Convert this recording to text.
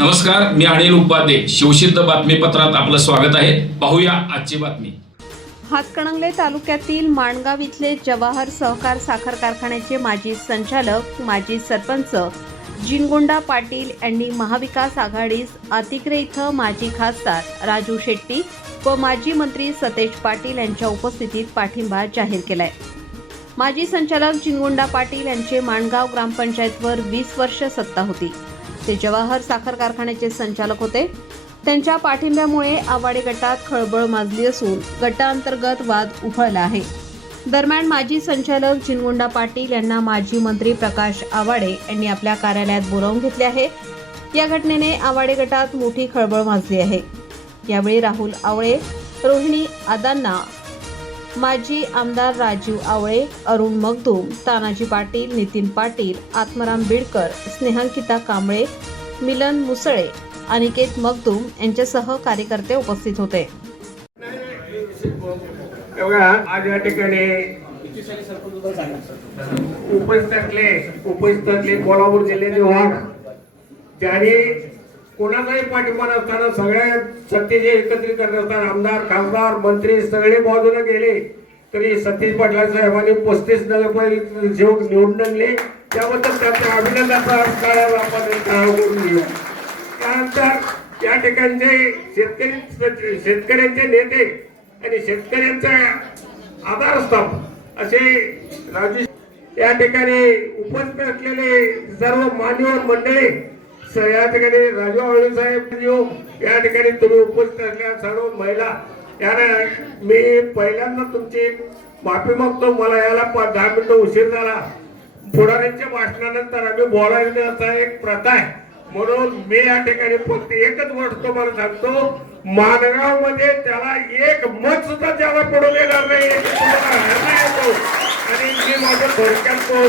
नमस्कार मी अनिल उपाध्ये. शिवसिद्ध बातमीपत्रात आपलं स्वागत आहे. पाहूया आजची बातमी. हातकणंगले तालुक्यातील माणगाव इथले जवाहर सहकार साखर कारखान्याचे माजी संचालक माजी सरपंच जिनगोंडा पाटील यांनी महाविकास आघाडीस आतिग्रे इथं माजी खासदार राजू शेट्टी व माजी मंत्री सतेज पाटील यांच्या उपस्थितीत पाठिंबा जाहीर केलाय. माजी संचालक जिनगोंडा पाटील यांचे माणगाव ग्रामपंचायतवर वीस वर्ष सत्ता होती. ते जवाहर साखर कारखान्याचे संचालक होते. त्यांच्या पाठिंब्यामुळे आवाडे गटात खळबळ माजली असून गटांतर्गत वाद उफळला आहे. दरम्यान माजी संचालक चिनगुंडा पाटील यांना माजी मंत्री प्रकाश आवाडे यांनी आपल्या कार्यालयात बोलावून घेतले आहे. या घटनेने आवाडे गटात मोठी खळबळ माजली आहे. यावेळी राहुल आवळे रोहिणी आदांना माजी आमदार राजीव आवळे अरुण मगदूम तानाजी पाटील नितीन पाटील आत्माराम बिडकर स्नेहांकिता कांबळे मिलन मुसळे अनिकेत मगदूम यांच्यासह कार्यकर्ते उपस्थित होते. आज या ठिकाणी उपस्थितले उपस्थितले कोल्हापूर जिल्ह्याचे वाढ ज्याने कोणाचाही पाठिंबा नसताना सगळ्या सत्तेचे एकत्रीकरण असताना आमदार खासदार मंत्री सगळे बाजूला गेले. तरी सतीश पाटला साहेबांनी पस्तीस नगर जेवण निवडून आणले. त्याबद्दल त्यांच्या अभिनंदनाचा आपण करून घेऊ त्यानंतर या ठिकाणचे शेतकरी शेतकऱ्यांचे नेते आणि शेतकऱ्यांचा आधारस्तंभ असे राजू या ठिकाणी उपस्थित असलेले सर्व मान्यवर मंडळी या ठिकाणी राजू आवळे साहेब येऊ या ठिकाणी तुम्ही उपस्थित असलेल्या सर्व महिला याने मी पहिल्यांदा तुमची माफी मागतो मला याला पाच दहा मिनिटं उशीर झाला. पुढाऱ्यांच्या भाषणानंतर आम्ही बोलायचा एक प्रथा आहे. म्हणून मी या ठिकाणी फक्त एकच गोष्ट तुम्हाला सांगतो मानगावमध्ये त्याला एक मत सुद्धा त्याला पडू देणार नाही आणि मी माझ्या थोडक्यात तो